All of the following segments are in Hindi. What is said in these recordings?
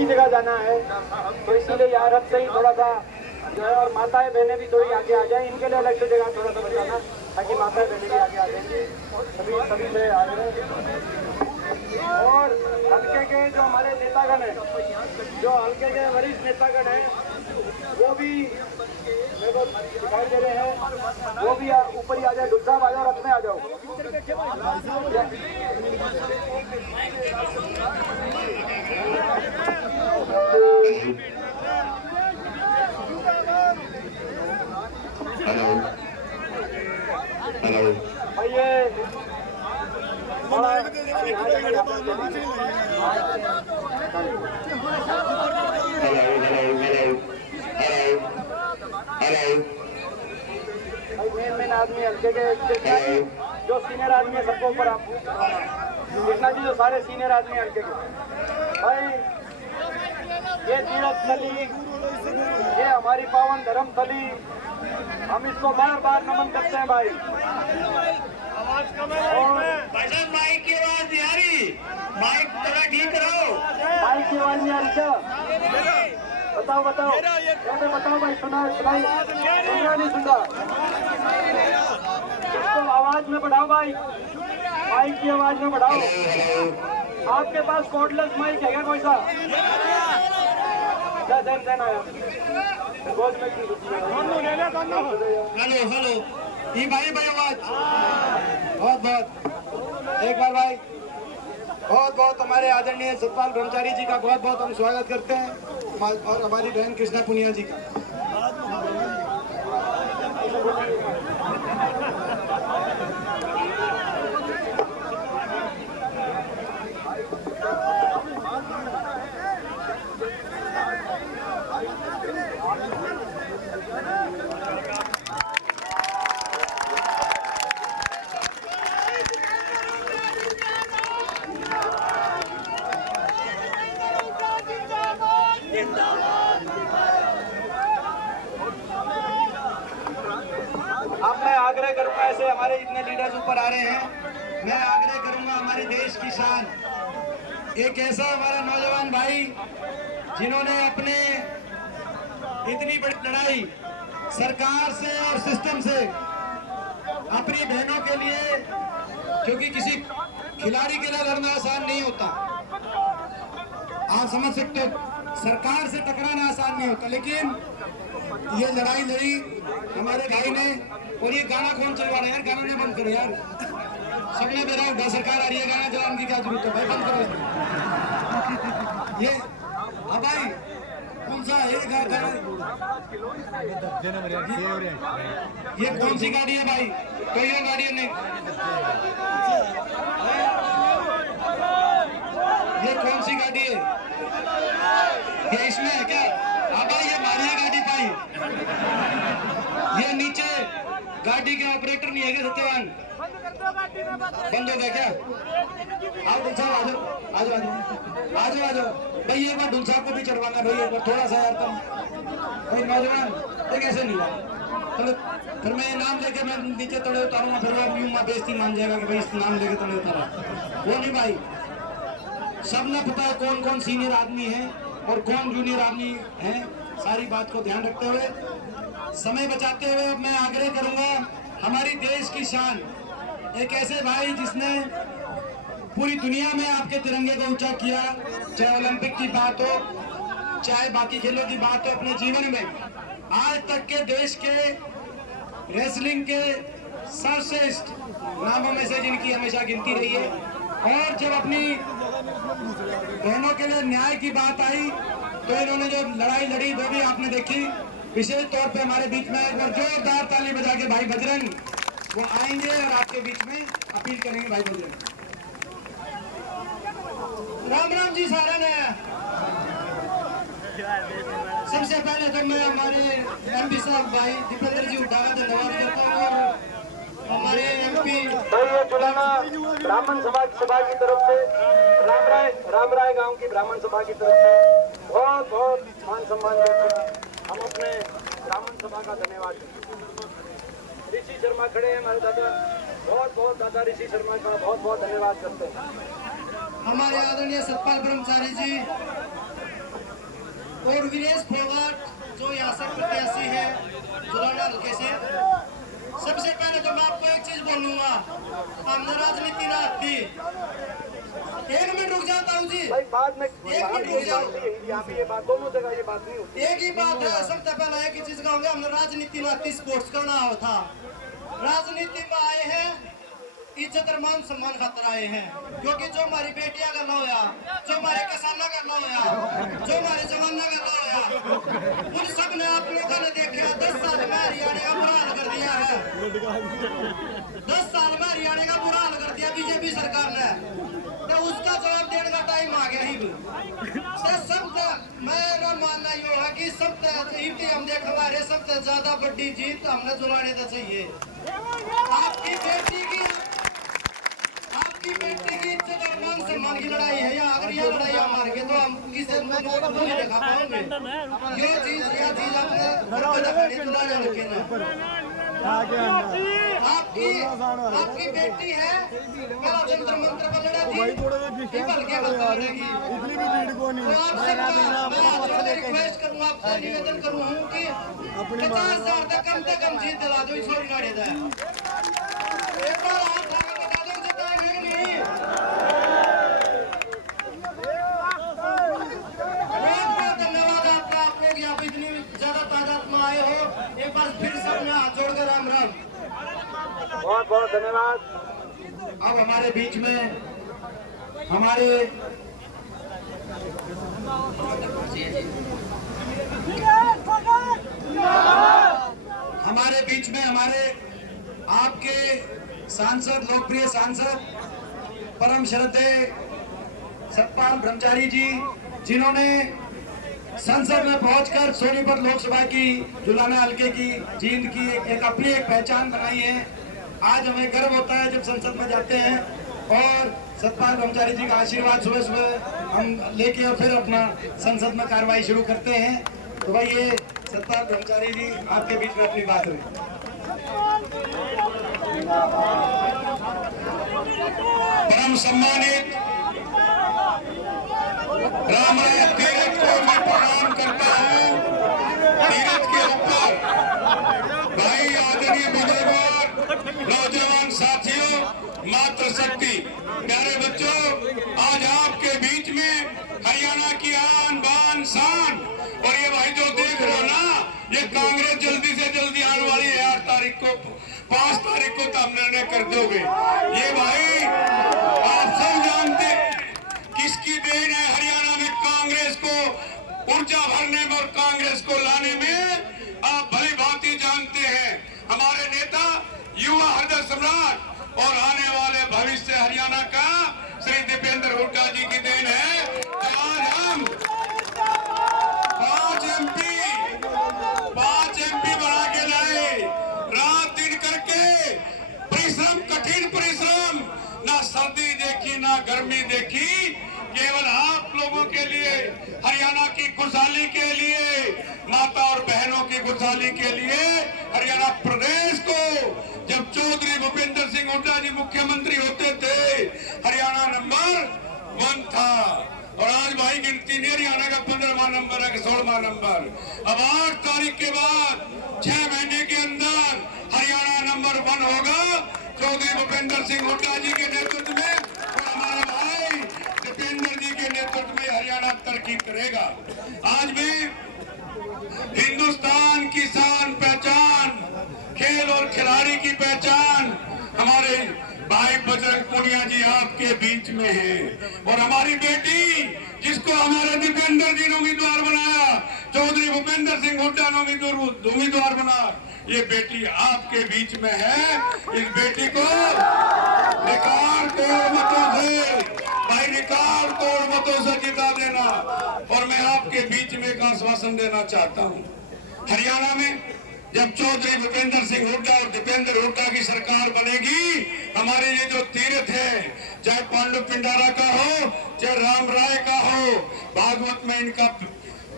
कई जगह जाना है, तो इसीलिए यहाँ रथ से ही थोड़ा सा जो है, और माताएं बहनें भी थोड़ी आगे आ जाए, इनके लिए अलग से जगह थोड़ा सा बचाना, ताकि माताएं बहनें भी आगे आ जाएंगी, सभी से आगे। और हल्के के जो हमारे नेतागण हैं, जो हल्के के वरिष्ठ नेतागण हैं, वो भी मेरे को दिखाई दे रहे हैं, वो भी ऊपर ही आ जाए। डुल साहब आ जाओ, रथ में आ जाओ। हेलो हेलो आइए मेन आदमी हल्के के जो सीनियर आदमी है, सबको ऊपर आप कृष्णा जी, जो सारे सीनियर आदमी हल्के के भाई, ये तीर्थ स्थली, ये हमारी पावन धर्म स्थली, हम इसको बार बार नमन करते हैं भाई। भाईजान माइक की आवाज नहीं आ रही, माइक थोड़ा ठीक करो। माइक की आवाज नहीं आ रही क्या? बताओ बताओ, कैसे बताओ भाई, सुनाई नहीं सुनता, इसको आवाज में बढ़ाओ भाई, माइक की आवाज में बढ़ाओ। आपके पास कॉर्डलेस माइक है क्या कोई सा? देना यार, हेलो हेलो, ये भाई आवाज बहुत बहुत, एक बार भाई बहुत बहुत हमारे आदरणीय सतपाल ब्रह्मचारी जी का बहुत बहुत हम स्वागत करते हैं, और हमारी बहन कृष्णा पुनिया जी का। अब मैं आग्रह करूंगा, ऐसे हमारे इतने लीडर्स ऊपर आ रहे हैं, मैं आग्रह करूंगा हमारे देश की शान, एक ऐसा हमारा नौजवान भाई जिन्होंने अपने इतनी बड़ी लड़ाई सरकार से और सिस्टम से अपनी बहनों के लिए, क्योंकि किसी खिलाड़ी के लिए लड़ना आसान नहीं होता, आप समझ सकते हो, सरकार से टकराना आसान नहीं होता, लेकिन ये लड़ाई लड़ी हमारे भाई ने। और ये गाना कौन चलवा रहे हैं यार? गाना नहीं बंद करो यार, सबने मेरा उठा, सरकार आ रही है, गाना चलाने की क्या जरूरत है भाई, बंद करो ये। हाँ भाई, कौन सा ये गाना, ये कौन सी गाड़ी है भाई? तो ये गाड़ी नहीं, ये कौन सी गाड़ी है? ये इसमें है क्या? हाँ भाई, ये मारिया गाड़ी पाई, ये नीचे गाड़ी के ऑपरेटर नहीं है क्या? सत्यवान बंद हो गया क्या? आओ डुल साहब, आ जाओ आ जाओ भाई, एक बार डुल साहब को भी चढ़वाना भाई, एक बार थोड़ा सा यार, तुम भाई नौजवान ये कैसे नहीं थोड़े, फिर मैं नाम लेके मैं नीचे तड़े उतारूंगा, फिर वो यूं बेइज्जती मान जाएगा कि भाई इस नाम लेके तड़े उतारा, वो नहीं भाई। सबने पता है कौन कौन सीनियर आदमी है और कौन जूनियर आदमी है, सारी बात को ध्यान रखते हुए, समय बचाते हुए, अब मैं आग्रह करूंगा हमारी देश की शान, एक ऐसे भाई जिसने पूरी दुनिया में आपके तिरंगे को ऊंचा किया, चाहे ओलंपिक की बात हो, चाहे बाकी खेलों की बात हो, अपने जीवन में आज तक के देश के रेसलिंग के सर्वश्रेष्ठ नामों में से जिनकी हमेशा गिनती रही है, और जब अपनी बहनों के लिए न्याय की बात आई तो इन्होंने जो लड़ाई लड़ी वो भी आपने देखी। विशेष तौर पे हमारे बीच में एक बार जोरदार ताली बजा के भाई बजरंग वो आएंगे और आपके बीच में अपील करेंगे। भाई बजरंग, राम राम जी सारा ने। सबसे पहले तो मैं हमारे एमपी साहब भाई दीपेंद्र जी उठाना धन्यवाद देता हूँ, और हमारे एमपी भाई जुलाना ब्राह्मण सभा की तरफ से, राम राय गांव की ब्राह्मण सभा की तरफ से बहुत बहुत मान सम्मान देते हैं। हम अपने ब्राह्मण सभा का धन्यवाद करते। ऋषि शर्मा खड़े हैं हमारे दादा, बहुत बहुत दादा ऋषि शर्मा का बहुत बहुत धन्यवाद करते हैं। हमारे आदरणीय सतपाल ब्रह्मचारी जी और वीरेश फोगाट जो यहाँ से प्रत्याशी है जुलाना हल्के से। सबसे पहले तो मैं आपको एक चीज बोलूंगा, हमने राजनीति ना आती। एक मिनट रुक जाता हूँ जी, भाई बाद में एक मिनट रुक जाओ। यहाँ पे ये बात दोनों जगह ये बात नहीं होती। एक ही बात है, सबसे पहले एक ही चीज कहूंगे, हमने राजनीति में आती स्पोर्ट्स करना हो था। राजनीति में आए हैं इज्जत और मान सम्मान खातर आए हैं, क्योंकि जो हमारी बेटियां का लो होया, जो हमारे किसानों का लो होया, जो हमारे जवानों का लो होया, उन सब ने आप लोगों ने देखा 10 साल में हरियाणा का बुरा हाल कर दिया है। 10 साल में हरियाणा का बुरा हाल कर दिया बीजेपी सरकार ने, तो उसका जवाब देने का टाइम आ गया ही। तो सब मेरा मानना ये है कि सब हम देख हमारे सबसे ज्यादा बड़ी जीत हमने जुलाने तो चाहिए। आपकी बेटी की इज्जत और मान सम्मान की लड़ाई है, या अगर यह लड़ाई हम हार गए तो हम किसे नहीं दिखा पाओगे। ये चीज आपने जुलाने रखे ना। आपकी बेटी है, मेरा जंतर मंत्र पर लड़ा थी, बल्कि लड़ेगी। तो आपसे रिक्वेस्ट करूँ, आपसे निवेदन करूँ कि 50,000 तक कम से कम जीत दिला दो छोटी गाड़ी है। एक बार आप बता दो जिताएंगे कि नहीं। बहुत बहुत धन्यवाद आपका, आप लोग यहाँ पे इतनी ज्यादा तादाद में आए हो। एक बार फिर सबने हाथ जोड़कर राम राम। बहुत बहुत धन्यवाद। अब हमारे बीच में हमारे आपके सांसद, लोकप्रिय सांसद, परम श्रद्धेय सतपाल ब्रह्मचारी जी, जिन्होंने संसद में पहुंचकर सोनीपत लोकसभा की जुलाना हल्के की जीत की एक अपनी एक पहचान बनाई है। आज हमें गर्व होता है जब संसद में जाते हैं और सतपाल ब्रह्मचारी जी का आशीर्वाद सुबह सुबह हम लेके और फिर अपना संसद में कार्रवाई शुरू करते हैं। तो भाई ये सतपाल ब्रह्मचारी जी आपके बीच में अपनी बात रही। परम सम्मानित रामराय तीरथ को मैं प्रणाम करता हूँ। तीरथ के ऊपर भाई आदरणीय बुजुर्गों, नौजवान साथियों, मातृशक्ति, प्यारे बच्चों, आज आपके बीच में हरियाणा की आन बान शान, और ये भाई जो देख रहे हो ना, ये कांग्रेस जल्दी से जल्दी आने वाली है। 8 तारीख को, 5 तारीख को तो हम निर्णय कर दोगे। ये भाई आप सब जानते किसकी देन है हरियाणा में कांग्रेस को ऊर्जा भरने में और कांग्रेस को लाने में। आप भली भांति जानते हैं हमारे नेता, युवा हृदय सम्राट और आने वाले भविष्य हरियाणा का श्री दीपेंद्र हुड्डा जी की देन है। आज हम 5 एमपी बना के लाए, रात दिन करके परिश्रम, कठिन परिश्रम, ना सर्दी देखी ना गर्मी देखी, केवल आप लोगों के लिए, हरियाणा की खुशहाली के लिए, माता और बहनों की खुशहाली के लिए, हरियाणा प्रदेश को जब चौधरी भूपेंद्र सिंह हुड्डा जी मुख्यमंत्री होते थे, हरियाणा नंबर 1 था। और आज भाई गिनती नहीं, हरियाणा का 15वां नंबर है कि 16वां नंबर। अब 8 तारीख के बाद 6 महीने के अंदर हरियाणा नंबर 1 होगा चौधरी भूपेंद्र सिंह हुड्डा जी के नेतृत्व में, और हमारे भाई दीपेंद्र जी के नेतृत्व में हरियाणा तरक्की करेगा। आज भी हिंदुस्तान की शान, पहचान, खेल और खिलाड़ी की पहचान हमारे भाई बजरंग पुनिया जी आपके बीच में है, और हमारी बेटी जिसको हमारे दीपेंद्र जी ने उम्मीदवार बनाया, चौधरी भूपेंद्र सिंह हुड्डा ने उम्मीदवार बना, ये बेटी आपके बीच में है। इस बेटी को रिकॉर्ड तोड़ मतों से, भाई रिकॉर्ड तोड़ मतों से जिता देना। और मैं आपके बीच में एक आश्वासन देना चाहता हूँ, हरियाणा में जब चौधरी भूपेंद्र सिंह हुड्डा और दीपेंद्र हुड्डा की सरकार बनेगी, हमारे ये जो तीर्थ है, चाहे पांडु पिंडारा का हो, चाहे राम राय का हो, भागवत में इनका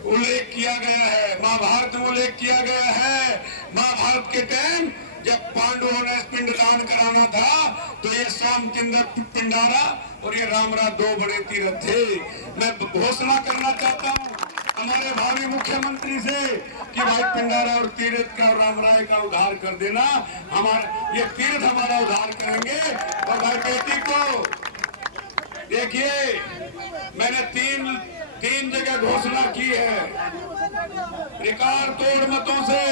उल्लेख किया गया है, महाभारत में उल्लेख किया गया है। महाभारत के टाइम जब पांडवों ने पिंडदान कराना था, तो ये श्यामचंद्र पिंडारा और ये रामराज 2 बड़े तीर्थ थे। मैं घोषणा करना चाहता हूँ, हमारे भावी मुख्यमंत्री से कि भाई पिंडारा और तीर्थ का और रामराय का उद्धार कर देना, हमारा ये तीर्थ हमारा उद्धार करेंगे। और भाई बेटी को देखिए, मैंने तीन जगह घोषणा की है रिकॉर्ड तोड़ मतों से।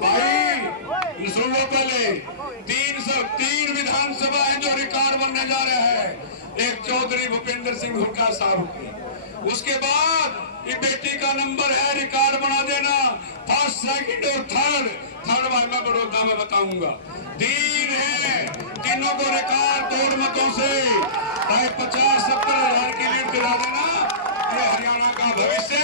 भाई सुन लो, पहले 3 विधानसभा है जो रिकॉर्ड बनने जा रहा है। एक चौधरी भूपेंद्र सिंह हुड्डा साहब की, उसके बाद ये बेटी का नंबर है, रिकॉर्ड बना देना, फर्स्ट, सेकंड और थर्ड भाई मैं बड़ौदा में बताऊंगा। 3 है, तीनों को रिकॉर्ड तोड़ मतों से भाई 50-70 हजार की लीड दिला देना। ये हरियाणा का भविष्य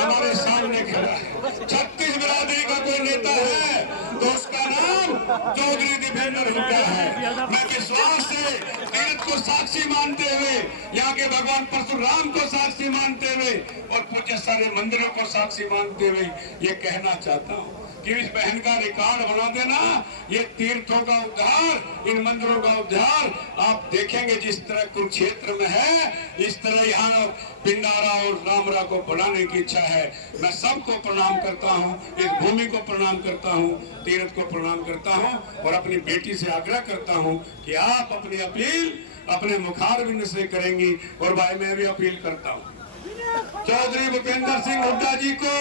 हमारे सामने खड़ा है। 36 बिरादरी का कोई नेता है तो उसका नाम चौधरी दीपेंद्र हुड्डा है। मैं विश्वास से तीर्थ को साक्षी मानते हुए, यहाँ के भगवान परशुराम को साक्षी मानते हुए और पूज्य सारे मंदिरों को साक्षी मानते हुए ये कहना चाहता हूँ कि इस बहन का रिकॉर्ड बना देना। ये तीर्थों का उद्धार, इन मंदिरों का उद्धार आप देखेंगे जिस तरह कुरुक्षेत्र में है, इस तरह यहाँ पिंडारा और रामरा को बनाने की इच्छा है। मैं सबको प्रणाम करता हूँ, इस भूमि को प्रणाम करता हूँ, तीर्थ को प्रणाम करता हूँ और अपनी बेटी से आग्रह करता हूँ कि आप अपनी अपील अपने मुखारबिंद से करेंगी। और भाई मैं भी अपील करता हूँ चौधरी भूपेंद्र सिंह हुड्डा जी को,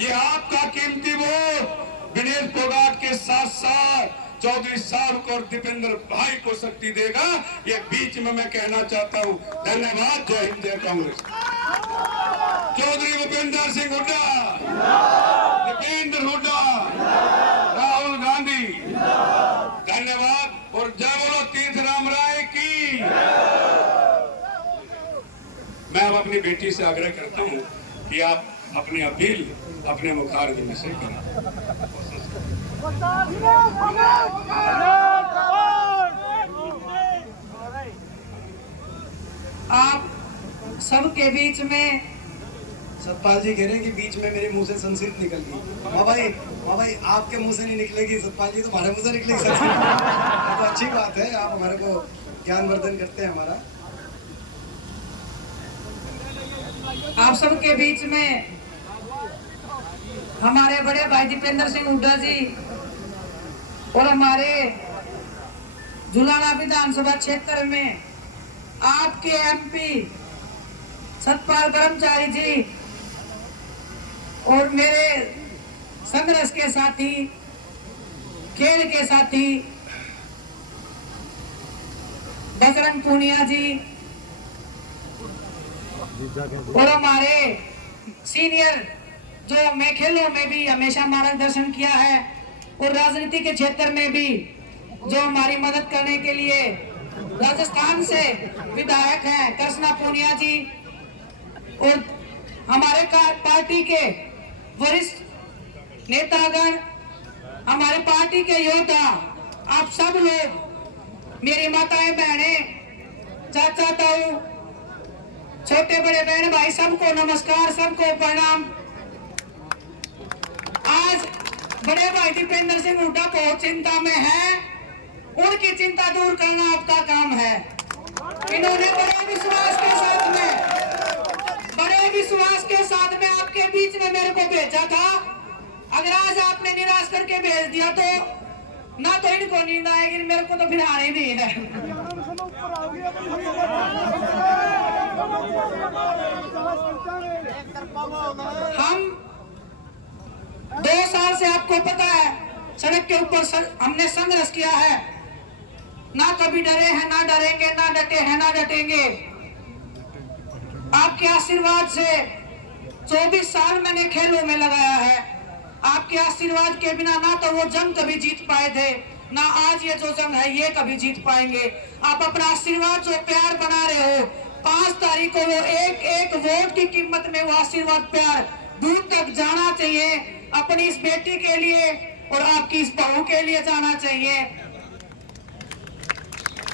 ये आपका कीमती वोट विनेश फोगाट के साथ साथ चौधरी साहब को और दीपेंद्र भाई को शक्ति देगा। ये बीच में मैं कहना चाहता हूँ। धन्यवाद। जय हिंद, जय कांग्रेस। चौधरी भूपेंद्र सिंह हुड्डा, दीपेंद्र हुड्डा, राहुल गांधी, धन्यवाद। और जय बोलो तीर्थ रामराय की। मैं अब अपनी बेटी से आग्रह करता हूँ कि आप अपनी अपील अपने मुखारबिंद से करें। आप सबके बीच में सतपाल जी कह रहे हैं कि बीच में मेरे मुंह से संस्कृत निकल गई। माँ भाई आपके मुंह से नहीं निकलेगी सतपाल जी, तो हमारे मुंह से निकलेगी संस्कृत। तो अच्छी बात है, आप हमारे को ज्ञानवर्धन करते हैं हमारा। आप सबके बीच में हमारे बड़े भाई दीपेंद्र सिंह हुड्डा जी और हमारे जुलाना विधानसभा क्षेत्र में आपके एमपी सतपाल कर्मचारी जी और मेरे संघर्ष के साथी, खेल के साथी बजरंग पूनिया जी और हमारे सीनियर जो मैं खेलों में भी हमेशा मार्गदर्शन किया है और राजनीति के क्षेत्र में भी जो हमारी मदद करने के लिए राजस्थान से विधायक हैं कृष्णा पूनिया जी और हमारे पार्टी के वरिष्ठ नेतागण, हमारे पार्टी के योद्धा, आप सब लोग, मेरी माताएं बहनें, चाचा ताऊ, छोटे बड़े बहन भाई, सबको नमस्कार, सबको प्रणाम। आज बड़े भाई दीपेंद्र सिंह हुड्डा बहुत चिंता में है, उनकी चिंता दूर करना आपका काम है। इन्होंने बड़े विश्वास के साथ में आपके बीच में मेरे को भेजा था। अगर आज आपने निराश करके भेज दिया तो ना तो इनको नींद आएगी, मेरे को तो फिर आने नहीं है। हम 2 साल से, आपको पता है, सड़क के ऊपर हमने संघर्ष किया है, ना कभी डरे हैं, ना डरेंगे, ना डटे हैं, ना डटेंगे। आपके आशीर्वाद से 24 साल मैंने खेलों में लगाया है। आपके आशीर्वाद के बिना ना तो वो जंग कभी जीत पाए थे, ना आज ये जो जंग है ये कभी जीत पाएंगे। आप अपना आशीर्वाद जो प्यार बना रहे हो, 5 तारीख को वो एक वोट की कीमत में वो आशीर्वाद प्यार दूर तक जाना चाहिए। अपनी इस बेटी के लिए और आपकी इस बहू के लिए जाना चाहिए।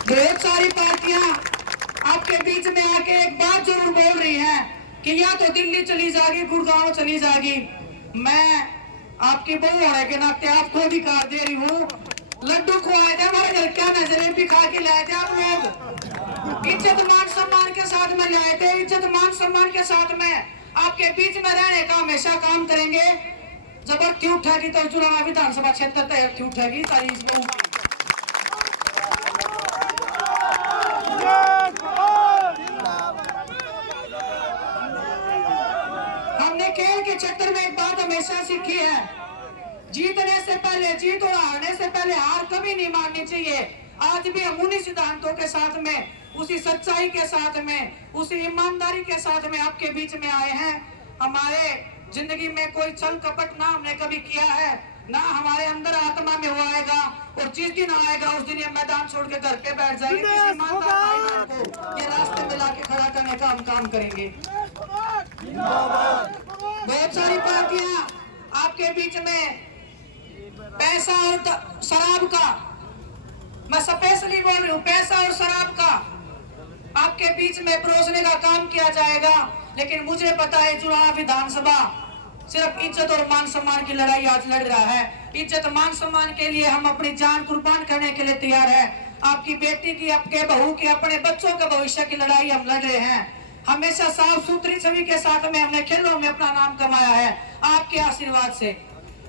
बहुत सारी पार्टियां आपके बीच में आके एक बात जरूर बोल रही हैं कि या तो दिल्ली चली जाएगी, गुड़गांव चली जाएगी। मैं आपकी बहू होने के नाते आपको अधिकार दे रही हूँ। लड्डू खुआए थे हमारे घर, क्या नजरें भी खा के लाए थे आप लोग। इज्जत मान सम्मान के साथ में लाए थे, इज्जत मान सम्मान के साथ में आपके बीच में रहने का हमेशा काम करेंगे। जबरदस्ती उठेगी तो जुड़ाना विधानसभा क्षेत्र तक उठेगी सारी इस बहू की। हमने खेल के क्षेत्र में एक बात हमेशा सीखी है, जीतने से पहले जीत और हारने से पहले हार कभी नहीं माननी चाहिए। आज भी हम उन्हीं सिद्धांतों के साथ में, उसी सच्चाई के साथ में, उसी ईमानदारी के साथ में आपके बीच में आए हैं। हमारे जिंदगी में कोई छल कपट ना हमने कभी किया है, ना हमारे अंदर आत्मा में वो आएगा, और जिस दिन आएगा उस दिन ये मैदान छोड़ के घर पे बैठ जाएंगे। किसी ईमानदार भाई बहन को ये रास्ते में लाके खड़ा करने का हम काम करेंगे। बहुत सारी पार्टियां आपके बीच में पैसा और शराब का, मैं स्पेशली बोल रही हूँ, पैसा और शराब का आपके बीच में परोसने का काम किया जाएगा। लेकिन मुझे पता है चुनाव विधानसभा सिर्फ इज्जत और मान सम्मान की लड़ाई आज लड़ रहा है। इज्जत मान सम्मान के लिए हम अपनी जान कुर्बान करने के लिए तैयार है। आपकी बेटी की, आपके बहू की, अपने बच्चों के भविष्य की लड़ाई हम लड़ रहे हैं। हमेशा साफ सुथरी छवि के साथ में हमने खेलों में अपना नाम कमाया है आपके आशीर्वाद से।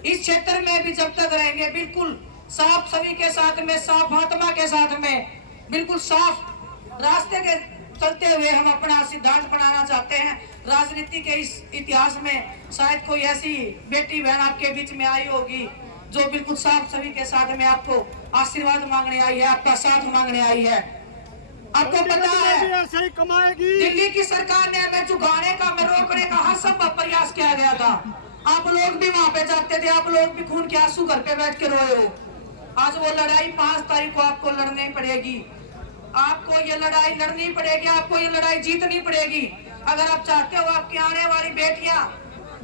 इस क्षेत्र में भी जब तक रहेंगे बिल्कुल साफ छवि के साथ में, साफ आत्मा के साथ में, बिल्कुल साफ रास्ते के चलते हुए हम अपना सिद्धांत बनाना चाहते हैं। राजनीति के इस इतिहास में शायद कोई ऐसी बेटी बहन आपके बीच में आई होगी जो बिल्कुल साफ छवि के साथ में आपको आशीर्वाद मांगने आई है, आपका साथ मांगने आई है। आपको पता है सही कमाएगी। दिल्ली की सरकार ने हमें झुकाने का, हमें रोकने का हर संभव प्रयास किया गया था। आप लोग भी वहां पे जाते थे, आप लोग भी खून के आंसू घर पे बैठ के रोए हो। आज वो लड़ाई 5 तारीख को आपको लड़नी पड़ेगी। आपको ये लड़ाई लड़नी पड़ेगी, आपको ये लड़ाई जीतनी पड़ेगी। अगर आप चाहते हो आपकी आने वाली बेटियां,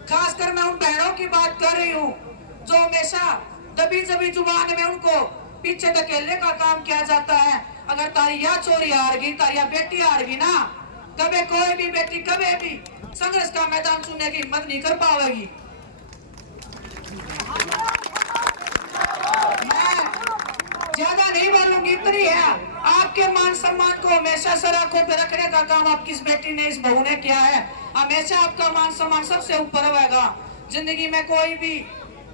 खासकर मैं उन बहनों की बात कर रही हूँ जो हमेशा दबी दबी जुबान में उनको पीछे धकेलने का काम किया जाता है। अगर तारी या चोरी हार गई, तारी या बेटी हार गई ना, कभी कोई भी बेटी कभी भी संघर्ष का मैदान चुनने की हिम्मत नहीं कर पाएगी। मैं ज्यादा नहीं बोलूंगी, इतनी है। आपके मान सम्मान को हमेशा सर आंखों पे रखने का काम आपकी इस बेटी ने, इस बहू ने किया है। हमेशा आपका मान सम्मान सबसे ऊपर रहेगा। जिंदगी में कोई भी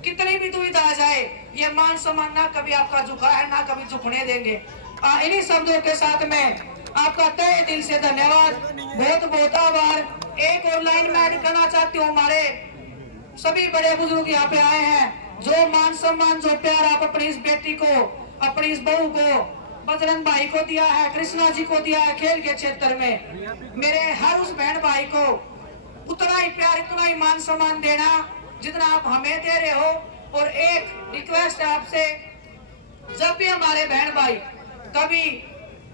कितनी भी दुविधा आ जाए, ये मान सम्मान ना कभी आपका झुका है, ना कभी झुकने देंगे। इन्हीं शब्दों के साथ में आपका तहे दिल से धन्यवाद, बहुत बहुत आभार। एक और लाइन में ऐड करना चाहती हूँ, हमारे सभी बड़े बुजुर्ग यहाँ पे आए हैं। जो मान सम्मान, जो प्यार आप अपनी इस बेटी को, अपनी इस बहू को, बजरंग भाई को दिया है, कृष्णा जी को दिया है खेल के क्षेत्र में, मेरे हर उस बहन भाई को उतना ही प्यार, उतना ही मान सम्मान देना जितना आप हमें दे रहे हो। और एक रिक्वेस्ट है आपसे, जब भी हमारे बहन भाई कभी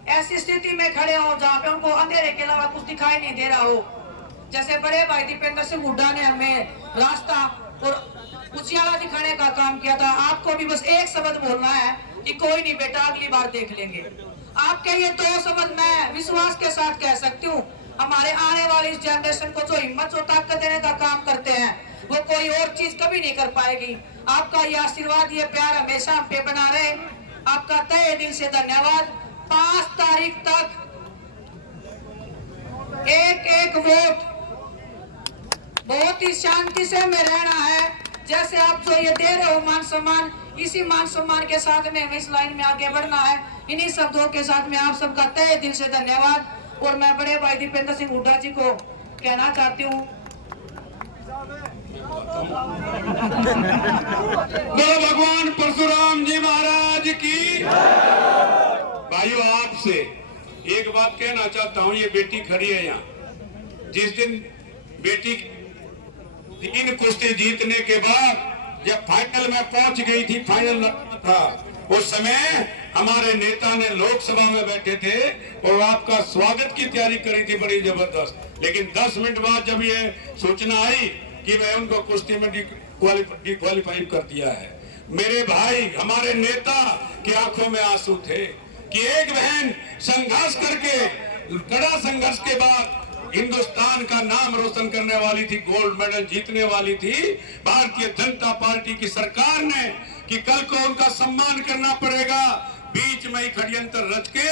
ऐसी स्थिति में खड़े हो जहाँ पे उनको अंधेरे के अलावा कुछ दिखाई नहीं दे रहा हो, जैसे बड़े भाई दीपेंद्र सिंह हुड्डा ने हमें रास्ता और उजियाला दिखाने का काम किया था, आपको भी बस एक शब्द बोलना है कि कोई नहीं बेटा, अगली बार देख लेंगे। आपके ये 2 शब्द मैं विश्वास के साथ कह सकती हूँ, हमारे आने वाली इस जनरेशन को जो हिम्मत और ताकत देने का काम करते हैं वो कोई और चीज कभी नहीं कर पाएगी। आपका ये आशीर्वाद, ये प्यार हमेशा हम पे बना रहे। आपका तहे दिल से धन्यवाद। 5 तारीख तक एक वोट बहुत ही शांति से हमें रहना है। जैसे आप जो ये दे रहे हो मान सम्मान, इसी मान सम्मान के साथ में हमें इस लाइन में आगे बढ़ना है। इन्हीं शब्दों के साथ में आप सबका तहे दिल से धन्यवाद। और मैं बड़े भाई दीपेंद्र सिंह हुड्डा जी को कहना चाहती हूँ, भगवान परशुराम जी महाराज की। भाइयों, आपसे एक बात कहना चाहता हूँ, ये बेटी खड़ी है यहाँ। जिस दिन बेटी 3 कुश्ती जीतने के बाद जब फाइनल में पहुंच गई थी, फाइनल था, उस समय हमारे नेता ने लोकसभा में बैठे थे और आपका स्वागत की तैयारी करी थी बड़ी जबरदस्त। लेकिन 10 मिनट बाद जब ये सूचना आई कि मैं उनको कुश्ती में डिक्वालीफाई कर दिया है, मेरे भाई, हमारे नेता की आंखों में आंसू थे कि एक बहन संघर्ष करके, कड़ा संघर्ष के बाद हिंदुस्तान का नाम रोशन करने वाली थी, गोल्ड मेडल जीतने वाली थी। भारतीय जनता पार्टी की सरकार ने कि कल को उनका सम्मान करना पड़ेगा, बीच में ही षड्यंत्र रच के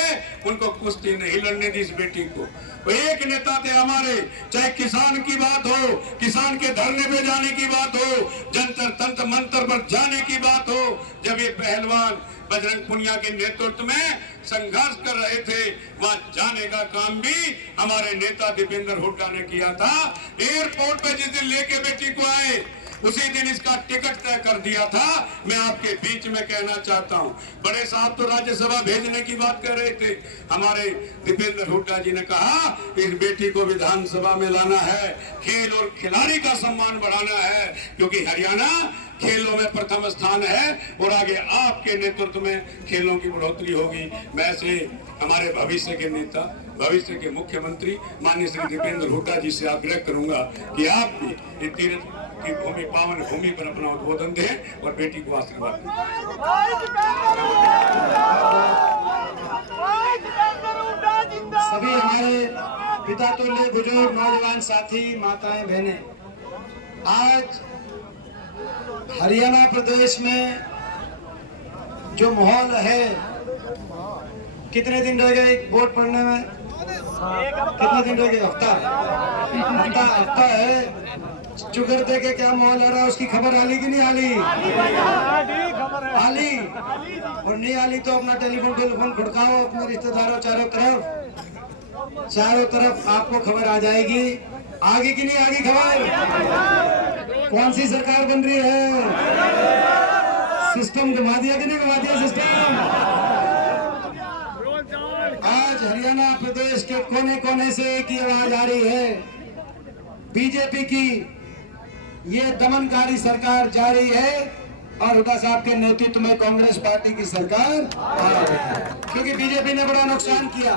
उनको कुश्ती नहीं लड़ने दी इस बेटी को। वो एक नेता थे हमारे, चाहे किसान की बात हो, किसान के धरने पे जाने की बात हो, जंतर तंत्र मंत्र पर जाने की बात हो, जब ये पहलवान बजरंग पुनिया के नेतृत्व में संघर्ष कर रहे थे, वहां जाने का काम भी हमारे नेता दीपेंद्र हुड्डा ने किया था। एयरपोर्ट पे जिस दिन लेके बेटी को आए उसी दिन इसका टिकट तय कर दिया था। मैं आपके बीच में कहना चाहता हूं, बड़े साहब तो राज्यसभा भेजने की बात कर रहे थे, हमारे दीपेंद्र हुड्डा जी ने कहा इस बेटी को विधानसभा में लाना है, खेल और खिलाड़ी का सम्मान बढ़ाना है, क्योंकि हरियाणा खेलों में प्रथम स्थान है और आगे आपके नेतृत्व में खेलों की बढ़ोतरी होगी। मैं से हमारे भविष्य के नेता, भविष्य के मुख्यमंत्री माननीय श्री दीपेंद्र हुड्डा जी से आग्रह करूंगा कि आप भी ये तीर्थ की भूमि, पावन भूमि पर अपना उद्बोधन दें और बेटी को आशीर्वाद दें। सभी हमारे पिता तुल्य बुजुर्ग नौजवान साथी, माताएं, बहनें, आज हरियाणा प्रदेश में जो माहौल है, कितने दिन रह गए वोट पड़ने में? कितने दिन रह गए? हफ्ता है। चुकर दे के क्या माहौल आ रहा है, उसकी खबर आली कि नहीं आली? आली। और नहीं आली तो अपना टेलीफोन खड़काओ अपने रिश्तेदारों, चारों तरफ आपको खबर आ जाएगी। आगे की नहीं आगे खबर? कौन सी सरकार बन रही है? सिस्टम घुमा दिया कि नहीं घुमा दिया सिस्टम? आज हरियाणा प्रदेश के कोने कोने से एक ही आवाज आ रही है, बीजेपी की ये दमनकारी सरकार जा रही है और हुड्डा साहब के नेतृत्व में कांग्रेस पार्टी की सरकार आ रही है, क्योंकि बीजेपी ने बड़ा नुकसान किया।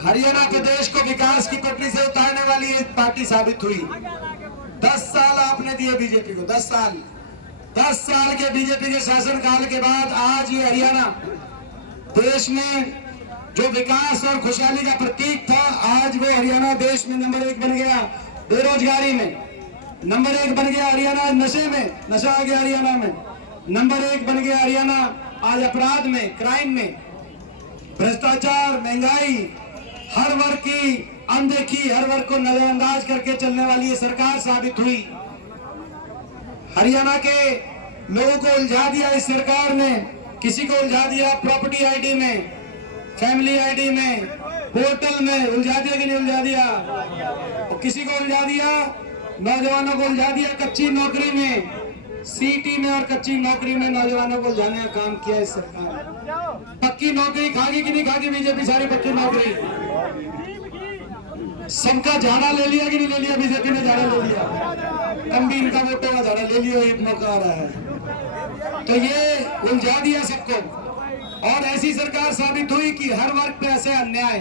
हरियाणा प्रदेश को विकास की पटरी से उतारने वाली ये पार्टी साबित हुई। 10 साल आपने दिए बीजेपी को, 10 साल के बीजेपी के शासनकाल के बाद आज ये हरियाणा देश में जो विकास और खुशहाली का प्रतीक था, आज वो हरियाणा देश में नंबर 1 बन गया। बेरोजगारी में नंबर 1 बन गया हरियाणा, नशे में, नशा आ गया हरियाणा में नंबर 1 बन गया हरियाणा। आज अपराध में, क्राइम में, भ्रष्टाचार, महंगाई, हर वर्ग की अनदेखी, हर वर्ग को नजरअंदाज करके चलने वाली ये सरकार साबित हुई। हरियाणा के लोगों को उलझा दिया इस सरकार ने। किसी को उलझा दिया प्रॉपर्टी आईडी में, फैमिली आईडी में, पोर्टल में, उलझा दिया कि नहीं उलझा दिया? और किसी को उलझा दिया, नौजवानों को उलझा दिया कच्ची नौकरी में, सीटी में और कच्ची नौकरी में नौजवानों को उलझाने का काम किया इस सरकार। पक्की नौकरी खागी कि नहीं खागी बीजेपी? सारी पक्की नौकरी। सबका झाड़ा ले लिया कि नहीं ले लिया? बीजेपी ने झाड़ा ले लिया। कम भी इनका वोटों का झाड़ा ले लिया, एक मौका आ रहा है तो ये उलझा दिया सबको। और ऐसी सरकार साबित हुई कि हर वर्ग पे ऐसे अन्याय।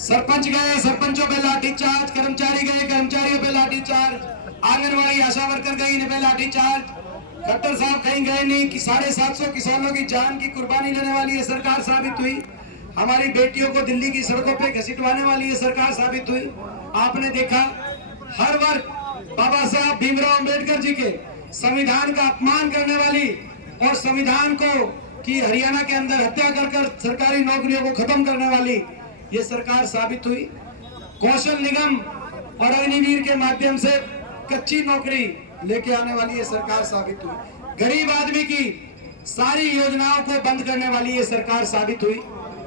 सरपंच गए, सरपंचों पे लाठीचार्ज, कर्मचारी गए, कर्मचारियों पे लाठीचार्ज, आंगनवाड़ी आशा वर्कर गई, इन्हें पे लाठीचार्ज, खट्टर साहब कहीं गए नहीं कि 750 किसानों की जान की कुर्बानी लेने वाली ये सरकार साबित हुई। हमारी बेटियों को दिल्ली की सड़कों पे घसीटवाने वाली ये सरकार साबित हुई। आपने देखा हर वर्ग बाबा साहब भीमराव अंबेडकर जी के संविधान का अपमान करने वाली और संविधान को कि हरियाणा के अंदर हत्या कर सरकारी नौकरियों को खत्म करने वाली ये सरकार साबित हुई। कौशल निगम और अग्निवीर के माध्यम से कच्ची नौकरी लेके आने वाली ये सरकार साबित हुई। गरीब आदमी की सारी योजनाओं को बंद करने वाली ये सरकार साबित हुई।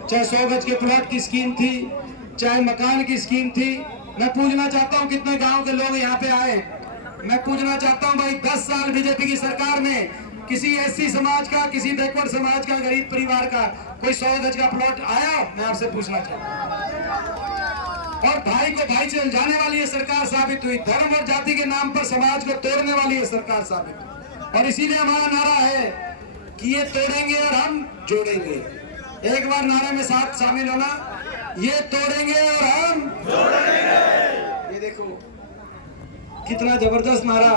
चाहे 100 गज के प्लॉट की स्कीम थी, चाहे मकान की स्कीम थी। मैं पूछना चाहता हूं कितने गांव के लोग यहाँ पे आए। मैं पूछना चाहता हूं भाई, 10 साल बीजेपी की सरकार में किसी एससी समाज का, किसी बैकवर्ड समाज का, गरीब परिवार का कोई 100 गज का प्लॉट आया? मैं आपसे पूछना चाहता हूं। और भाई को भाई से उलझाने वाली ये सरकार साबित हुई। धर्म और जाति के नाम पर समाज को तोड़ने वाली ये सरकार साबित हुई। और इसीलिए हमारा नारा है कि ये तोड़ेंगे और हम जोड़ेंगे। एक बार नारे में साथ शामिल होना, ये तोड़ेंगे और हम जोड़ेंगे। ये देखो कितना जबरदस्त नारा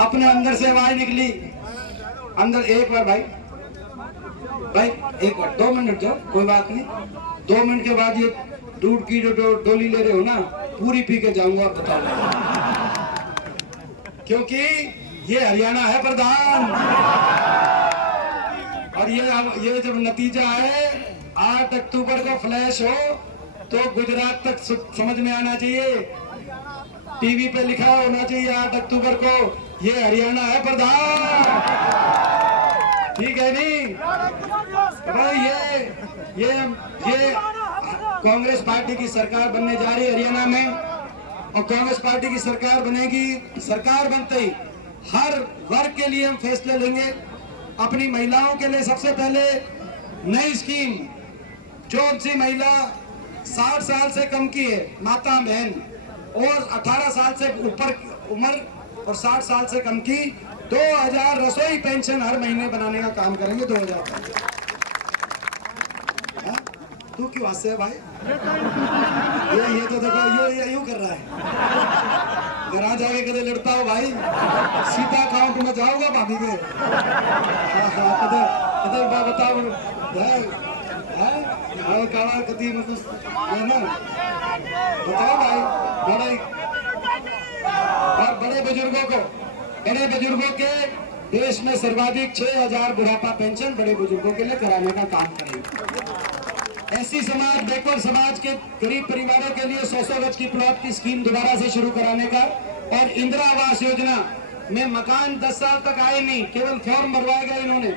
अपने अंदर से आवाज निकली। अंदर एक बार भाई एक बार 2 मिनट जाओ, कोई बात नहीं। 2 मिनट के बाद ये दूध की जो डोली ले रहे हो ना, पूरी पी के जाऊंगा, बताओ। क्योंकि ये हरियाणा है प्रधान। और ये जब नतीजा है 8 अक्टूबर को फ्लैश हो तो गुजरात तक समझ में आना चाहिए, टीवी पे लिखा होना चाहिए 8 अक्टूबर को ये हरियाणा है प्रधान। ठीक है नहीं भाई, ये कांग्रेस पार्टी की सरकार बनने जा रही है हरियाणा में, और कांग्रेस पार्टी की सरकार बनेगी। सरकार बनते ही हर वर्ग के लिए हम फैसले लेंगे। अपनी महिलाओं के लिए सबसे पहले नई स्कीम, जो उनसी महिला 60 साल से कम की है, माता बहन, और 18 साल से ऊपर उम्र और 60 साल से कम की, 2000 रसोई पेंशन हर महीने बनाने का काम करेंगे। 2000 तू क्यों हंसे है भाई? ये तो देखो ये यूं कर रहा है, घर आ जाके कदे लड़ता हो भाई, सीधा अकाउंट में जाओगा भाभी के। कदे बताओ है काला कदी मतलब है ना, बताओ भाई। बड़े बुजुर्गों के देश में सर्वाधिक 6000 बुढ़ापा पेंशन बड़े बुजुर्गों के लिए कराने का काम करेंगे। ऐसी समाज, बैकवर्ड समाज के गरीब परिवारों के लिए 100 गज की प्लॉट की स्कीम दोबारा से शुरू कराने का, और इंदिरा आवास योजना में मकान 10 साल तक आए नहीं, केवल फॉर्म भरवाएगा इन्होंने,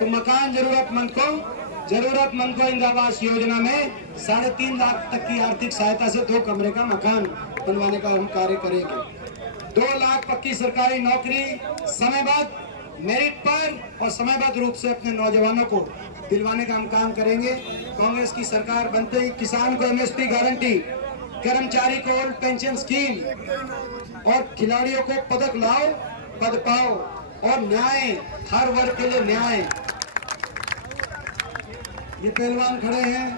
तो मकान जरूरतमंद को इंदिरा आवास योजना में 3.5 लाख तक की आर्थिक सहायता से 2 कमरे का मकान बनवाने का हम कार्य करेंगे। 2 लाख पक्की सरकारी नौकरी समयबद्ध मेरिट पर और समयबद्ध रूप से अपने नौजवानों को दिलवाने का हम काम करेंगे। कांग्रेस की सरकार बनते ही किसान को MSP गारंटी, कर्मचारी को ओल्ड पेंशन स्कीम, और खिलाड़ियों को पदक लाओ पद पाओ, और न्याय, हर वर्ग के लिए न्याय। ये पहलवान खड़े हैं,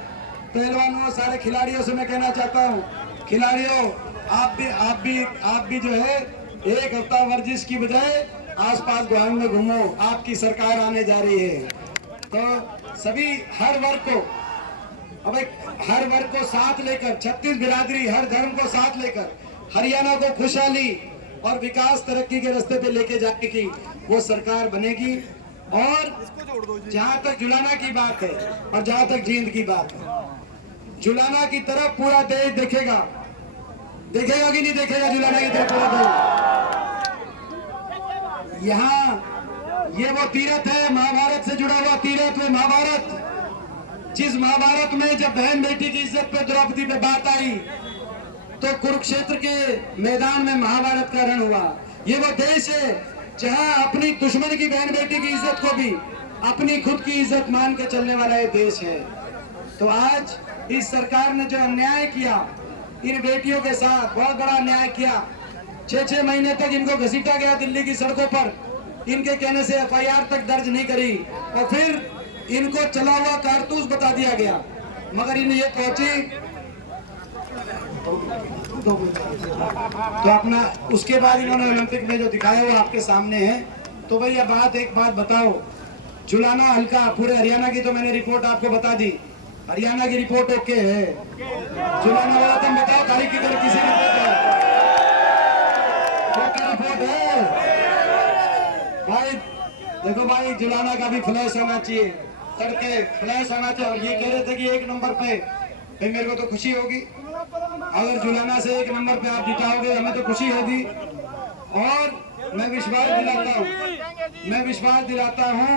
पहलवानों सारे खिलाड़ियों से मैं कहना चाहता हूँ, खिलाड़ियों आप भी जो है 1 हफ्ता वर्जिश की बजाय आसपास ग्राउंड में घूमो, आपकी सरकार आने जा रही है। तो सभी हर वर्ग को साथ लेकर, 36 बिरादरी, हर धर्म को साथ लेकर हरियाणा को खुशहाली और विकास तरक्की के रास्ते पे लेके जाने की वो सरकार बनेगी। और जहां तक जुलाना की बात है और जहां तक जींद की बात है, जुलाना की तरफ पूरा देश देखेगा कि नहीं देखेगा? जुलाना की तरफ पूरा देश। यहाँ ये वो तीर्थ है, महाभारत से जुड़ा हुआ तीर्थ है महाभारत, जिस महाभारत में जब बहन बेटी की इज्जत पे, द्रौपदी पे बात आई, तो कुरुक्षेत्र के मैदान में महाभारत का रण हुआ। ये वो देश है जहां अपनी दुश्मन की बहन बेटी की इज्जत को भी अपनी खुद की इज्जत मान के चलने वाला ये देश है। तो आज इस सरकार ने जो अन्याय किया इन बेटियों के साथ, बहुत बड़ा अन्याय किया। 6 महीने तक इनको घसीटा गया दिल्ली की सड़कों पर, इनके कहने से FIR तक दर्ज नहीं करी, और फिर इनको चला हुआ कारतूस बता दिया गया। मगर इन्हें ये पहुंची तो अपना, उसके बाद इन्होंने ओलंपिक में जो दिखाया वो आपके सामने है। तो भाई एक बात बताओ, जुलाना हल्का पूरे हरियाणा की तो मैंने रिपोर्ट आपको बता दी, हरियाणा की रिपोर्ट ओके है। जुलाना वाला तुम बताओ, तारीख की तरफ किसी रिपोर्ट है भाई? देखो भाई, जुलाना का भी फ्लैश आना चाहिए, तड़के फ्लैश आना चाहिए। और ये कह रहे थे कि 1 नंबर पे, भाई मेरे को तो खुशी होगी अगर जुलाना से 1 नंबर पे आप जिताओगे, हमें तो खुशी होगी। और मैं विश्वास दिलाता हूँ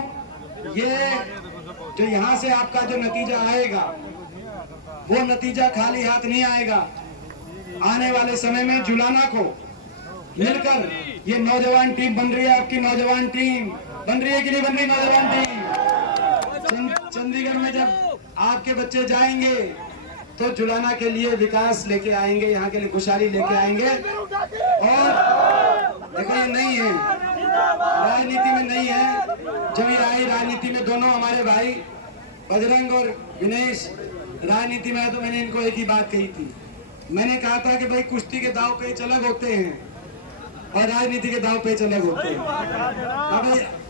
ये जो यहाँ से आपका जो नतीजा आएगा, वो नतीजा खाली हाथ नहीं आएगा। आने वाले समय में जुलाना को मिलकर ये नौजवान टीम बन रही है, आपकी नौजवान टीम बन रही है कि नहीं बन रही? नौजवान टीम चंडीगढ़ में जब आपके बच्चे जाएंगे तो जुलाना के लिए विकास लेके आएंगे, यहाँ के लिए खुशहाली लेके आएंगे। और देखो ये नहीं है, राजनीति में नहीं है। जब ये आई राजनीति में, दोनों हमारे भाई बजरंग और विनेश राजनीति में आए, तो मैंने इनको एक ही बात कही थी। मैंने कहा था कि भाई कुश्ती के दाव पेच अलग होते हैं और राजनीति के दाव पेच अलग होते हैं। अब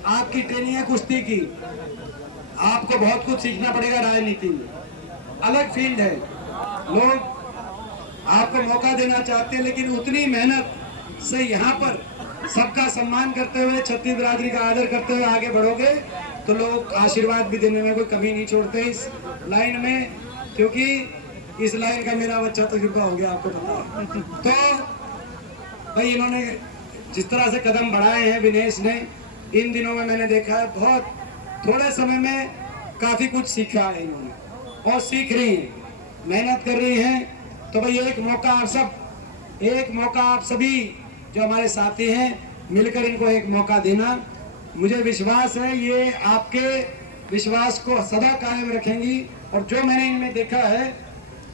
आपकी ट्रेनिंग है कुश्ती की, आपको बहुत कुछ सीखना पड़ेगा। राजनीति में अलग फील्ड है, लोग आपको मौका देना चाहते हैं, लेकिन उतनी मेहनत से यहाँ पर सबका सम्मान करते हुए, छत्तीस बिरादरी का आदर करते हुए आगे बढ़ोगे तो लोग आशीर्वाद भी देने में कोई कमी नहीं छोड़ते इस लाइन में, क्योंकि इस लाइन का मेरा अच्छा तजुर्बा हो गया, आपको पता है। तो भाई इन्होंने जिस तरह से कदम बढ़ाए हैं विनेश ने, इन दिनों में मैंने देखा है बहुत थोड़े समय में काफी कुछ सीखा है इन्होंने और सीख रही हैं, मेहनत कर रही हैं। तो भाई एक मौका आप सभी जो हमारे साथी हैं मिलकर इनको एक मौका देना। मुझे विश्वास है ये आपके विश्वास को सदा कायम रखेंगी। और जो मैंने इनमें देखा है,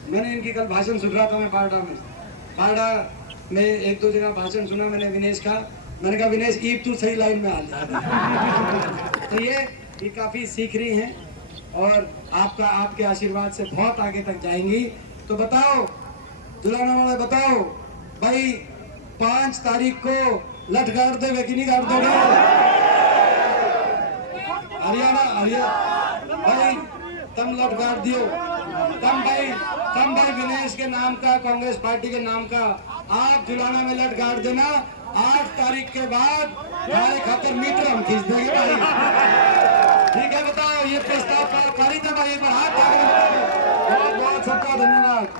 मैंने इनकी कल भाषण सुन रहा था, मैं बारडा में एक दो जगह भाषण सुना मैंने विनेश का। मैंने कहा विनेश ईब तू सही लाइन में आ जा। तो ये काफी सीख रही हैं और आपके आशीर्वाद से बहुत आगे तक जाएंगी। तो बताओ जुलाना वाले, बताओ भाई 5 तारीख को लठ गाड़ दोगे कि नहीं गाड़ दोगे? हरियाणा भाई तुम लठ गाड़ दियो, तुम भाई विनेश के नाम का, कांग्रेस पार्टी के नाम का आप जुलाना में लठ गाड़ देना। 8 तारीख के बाद हमारे खातिर मीटर हम खींच देंगे भाई। ठीक है, बताओ ये प्रस्ताव पारित है भाई, पर हाथ बहुत बहुत सबका धन्यवाद।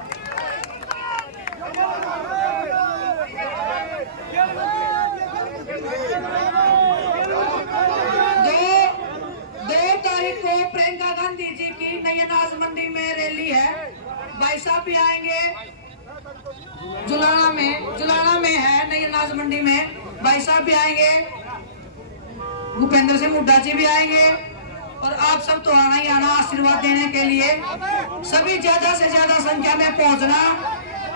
को प्रियंका गांधी जी की नई अनाज मंडी में रैली है। भाई साहब भी आएंगे, जुलाना में है नई अनाज मंडी में, भाई साहब भी आएंगे, भूपेंद्र सिंह हुड्डा जी भी आएंगे। और आप सब तो आना ही आना आशीर्वाद देने के लिए। सभी ज्यादा से ज्यादा संख्या में पहुंचना,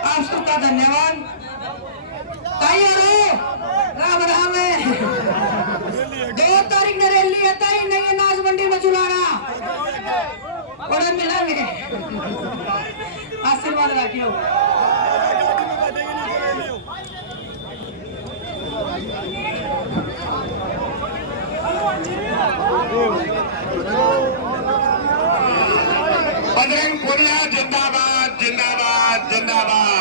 आप सबका धन्यवाद। राम राम है। 2 तारीख ने रैली है ताई नई अनाज मंडी में जुलाना और मिलेंगे। आशीर्वाद रखियो। बजरंग पुनिया जिंदाबाद जिंदाबाद जिंदाबाद।